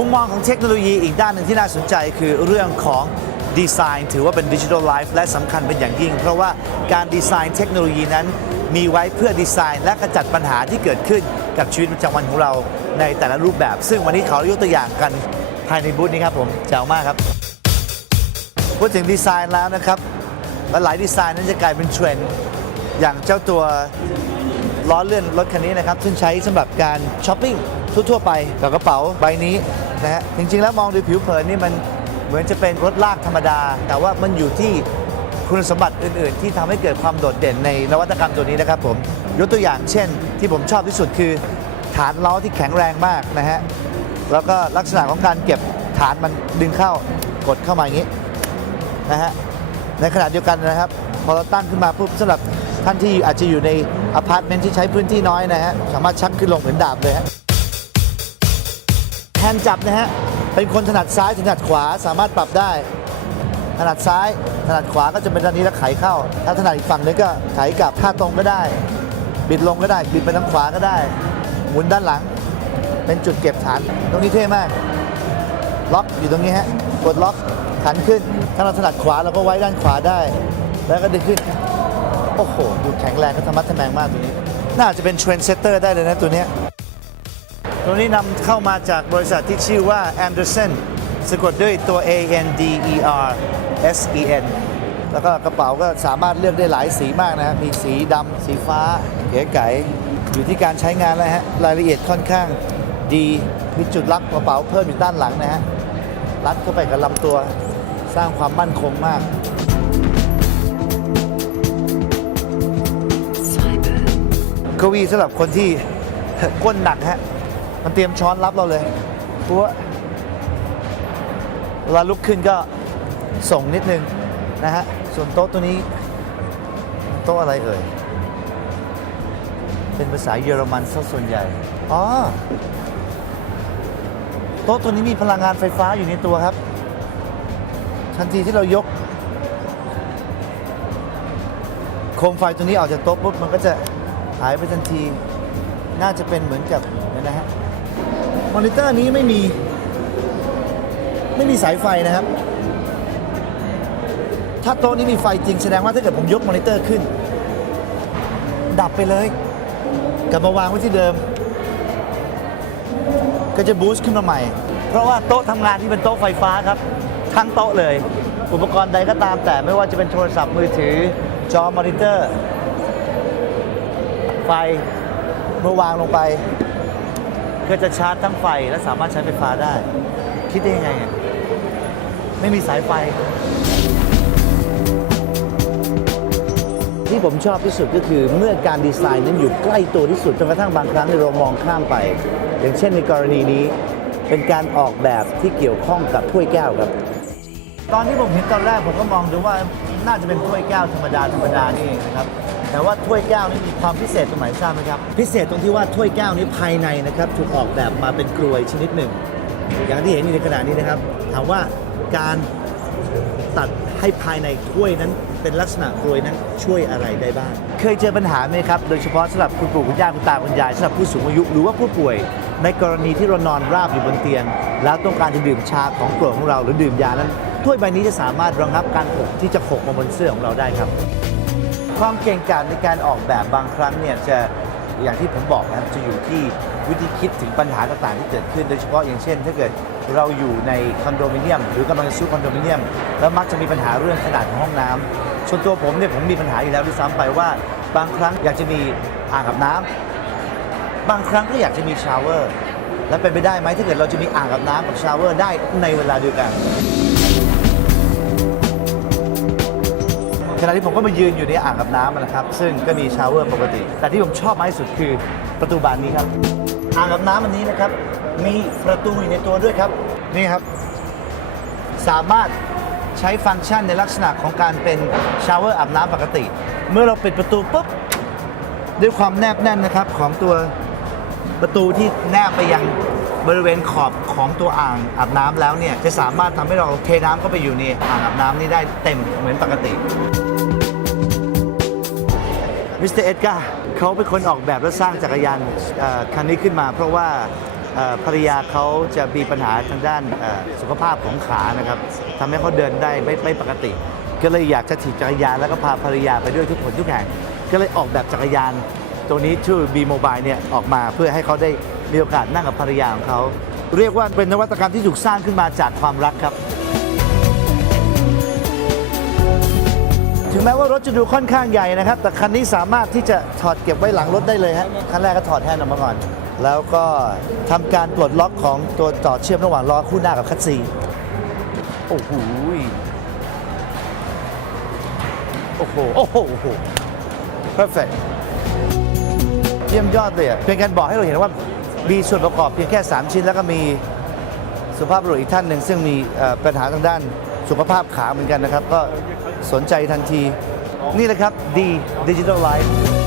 มุมมองของเทคโนโลยีอีกด้านหนึ่งที่น่าสนใจคือเรื่องของดีไซน์ถือว่าเป็นดิจิทัลไลฟ์และสำคัญเป็นอย่างยิ่ง เพราะว่าการดีไซน์เทคโนโลยีนั้นมีไว้เพื่อดีไซน์ และกระจัดปัญหาที่เกิดขึ้นกับชีวิตประจำวันของเราในแต่ละรูปแบบ ซึ่งวันนี้ขอยกตัวอย่างกันภายในบูธนี้ครับผมแจ๋วมากครับพูดถึงดีไซน์แล้วนะครับและหลายดีไซน์นั้นจะกลายเป็นเทรนด์อย่างเจ้าตัวล้อเลื่อนรถคันนี้นะครับ ซึ่งใช้สำหรับการช้อปปิ้งทั่วๆไปกับกระเป๋าใบนี้ นะฮะจริงๆแล้วมองดูผิวเผินนี่มันเหมือนจะเป็นรถลากธรรมดา แต่ว่ามันอยู่ที่คุณสมบัติอื่น ๆ ที่ทำให้เกิดความโดดเด่นในนวัตกรรมตัวนี้นะครับผมยกตัวอย่างเช่น ที่ผมชอบที่สุดคือ ฐานล้อที่แข็งแรงมากนะฮะแล้วก็ลักษณะของการเก็บฐานมันดึงเข้ากดเข้ามาอย่างนี้นะฮะในขณะเดียวกันนะครับ พอเราตั้งขึ้นมาปุ๊บสำหรับท่านที่อาจจะอยู่ในอพาร์ตเมนต์ที่ใช้พื้นที่น้อยนะฮะสามารถชักขึ้นลงเหมือนดาบเลยฮะ นด์จับนะฮะ เป็นคนถนัดซ้ายถนัดขวาสามารถปรับได้ ถนัดซ้าย ถนัดขวาก็จะเป็นด้านนี้แล้วไขเข้า ถ้าถนัดอีกฝั่งนึงก็ไขกลับท่าตรงก็ได้ บิดลงก็ได้ บิดไปทางขวาก็ได้ หมุนด้านหลัง เป็นจุดเก็บฐาน ตรงนี้เท่มาก ล็อกอยู่ตรงนี้ฮะ กดล็อก ขันขึ้น ถ้าเราถนัดขวาเราก็ไว้ด้านขวาได้ แล้วก็ดึงขึ้น โอ้โห ดูแข็งแรงก็ธรรมัดทแมงมากตัวนี้ น่าจะเป็นเทรนเซตเตอร์ได้เลยนะตัวเนี้ย ตัวนี้นำเข้ามาจากบริษัทที่ชื่อว่า Anderson สะกดด้วยตัว A N D E R S E N แล้วก็กระเป๋าก็สามารถเลือกได้หลายสีมากนะฮะมีสีดำสีฟ้าเก๋ไก๋อยู่ที่การใช้งานแล้วฮะรายละเอียดค่อนข้างดีมีจุดลับกระเป๋าเพิ่มอยู่ด้านหลังนะฮะรัดเข้าไปกับลำตัวสร้างความมั่นคงมากเก้าอี้สำหรับคนที่ก้นหนักฮะ มันเตรียมช้อนรับเราเลยเพราะว่าเวลาลุกขึ้นก็ส่งนิดนึงนะฮะ ส่วนโต๊ะตัวนี้ โต๊ะอะไรเอ่ย เป็นภาษาเยอรมันซะส่วนใหญ่ อ๋อ โต๊ะตัวนี้มีพลังงานไฟฟ้าอยู่ในตัวครับ ทันทีที่เรายก โคมไฟตัวนี้ออกจากโต๊ะปุ๊บมันก็จะหายไปทันที น่าจะเป็นเหมือนกับเนี่ยนะฮะ มอนิเตอร์นี้ไม่มี ไม่มีสายไฟนะครับ ถ้าโต๊ะนี้มีไฟจริงแสดงว่าถ้าเกิดผมยกมอนิเตอร์ขึ้น ดับไปเลย กลับมาวางไว้ที่เดิม ก็จะบูสต์ขึ้นมาใหม่ เพราะว่าโต๊ะทำงานที่เป็นโต๊ะไฟฟ้าครับ ทั้งโต๊ะเลย อุปกรณ์ใดก็ตามแต่ไม่ว่าจะเป็นโทรศัพท์มือถือจอมอนิเตอร์ ไฟเมื่อวางลงไป ก็จะชาร์จทั้งไฟและสามารถใช้ไฟฟ้าได้ คิดได้ยังไงอะไม่มีสายไฟ ที่ผมชอบที่สุดก็คือเมื่อการดีไซน์นั้นอยู่ใกล้ตัวที่สุดจนกระทั่งบางครั้งเนี่ยเรามองข้ามไป อย่างเช่นในกรณีนี้ เป็นการออกแบบที่เกี่ยวข้องกับถ้วยแก้วครับ ตอนที่ผมเห็นตอนแรกผมก็มองดูว่า น่าจะเป็นถ้วยแก้วธรรมดาธรรมดานี่เองนะครับ แต่ว่าถ้วยแก้วนี่มีความพิเศษตรงไหนทราบไหมครับ พิเศษตรงที่ว่าถ้วยแก้วนี้ภายในนะครับถูกออกแบบมาเป็นกลวยชนิดหนึ่ง อย่างที่เห็นอยู่ในขณะนี้นะครับ ถามว่าการตัดให้ภายในถ้วยนั้นเป็นลักษณะกลวยนั้นช่วยอะไรได้บ้าง เคยเจอปัญหาไหมครับ โดยเฉพาะสำหรับคุณปู่คุณย่าคุณตาคุณยายสำหรับผู้สูงอายุหรือว่าผู้ป่วย ในกรณีที่เรานอนราบอยู่บนเตียง แล้วต้องการจะดื่มชาของโปรดของเราหรือดื่มยานั้น ถ้วยใบนี้จะสามารถระงับการหกที่จะหกมาบนเสื้อของเราได้ครับ ความเก่งกาจในการออกแบบบางครั้งเนี่ยจะอย่างที่ผมบอกนะครับจะอยู่ที่วิธีคิดถึงปัญหาต่างๆที่เกิดขึ้น โดยเฉพาะอย่างเช่น ถ้าเกิดเราอยู่ในคอนโดมิเนียม หรือกำลังจะซื้อคอนโดมิเนียม แล้วมักจะมีปัญหาเรื่องขนาดของห้องน้ำส่วนตัวผมเนี่ยผมมีปัญหาอยู่แล้วด้วยซ้ำไปว่า บางครั้งอยากจะมีอ่างอาบน้ำบางครั้งก็อยากจะมีชาวเวอร์และเป็นไปได้ไหมถ้าเกิดเราจะมีอ่างอาบน้ำกับชาวเวอร์ได้ในเวลาเดียวกัน ขณะที่ผมก็มายืนอยู่ในอ่างอาบน้ำนะครับ ซึ่งก็มีชาวเวอร์ปกติ แต่ที่ผมชอบมากที่สุดคือประตูบานนี้ครับ อ่างอาบน้ำอันนี้นะครับ มีประตูอยู่ในตัวด้วยครับ นี่ครับ สามารถใช้ฟังก์ชันในลักษณะของการเป็นชาวเวอร์อาบน้ำปกติ เมื่อเราปิดประตูปุ๊บด้วยความแนบแน่นนะครับของตัวประตูที่แนบไปยังบริเวณขอบของตัวอ่างอาบน้ำแล้วเนี่ยจะสามารถทำให้เราเทน้ำเข้าไปอยู่ในอ่างอาบน้ำนี้ได้เต็มเหมือนปกติ มิสเตอร์เอ็ดการ์เขาเป็นคนออกแบบและสร้างจักรยานคันนี้ขึ้นมา เพราะว่าภรรยาเขาจะมีปัญหาทางด้านสุขภาพของขานะครับทำให้เขาเดินได้ไม่ไม่ปกติ ก็เลยอยากจะถีบจักรยานแล้วก็พาภรรยาไปด้วยทุกคนทุกแห่ง ก็เลยออกแบบจักรยาน ตัวนี้ชื่อ B Mobile เนี่ยออกมาเพื่อให้เขาได้มีโอกาสนั่งกับภรรยาของเขา เรียกว่าเป็นนวัตกรรมที่ถูกสร้างขึ้นมาจากความรักครับ ถึงแม้ว่ารถจะดูค่อนข้างใหญ่นะครับ แต่คันนี้สามารถที่จะถอดเก็บไว้หลังรถได้เลยฮะคันแรกก็ถอดแฮนด์ออกมาก่อน แล้วก็ทำการปลดล็อกของตัวต่อเชื่อมระหว่างล้อคู่หน้ากับคัสซีโอ้โหโอ้โหโอ้โหโอ้โห perfect เยี่ยมยอดเลยเป็นการบอกให้เราเห็นว่ามีส่วนประกอบเพียงแค่ 3 ชิ้นแล้วก็มีสุภาพบุรุษอีกท่านหนึ่งซึ่งมีปัญหาทางด้าน สุขภาพขาเหมือนกันนะครับ ก็สนใจทันที นี่แหละครับดีดิจิทัลไลฟ์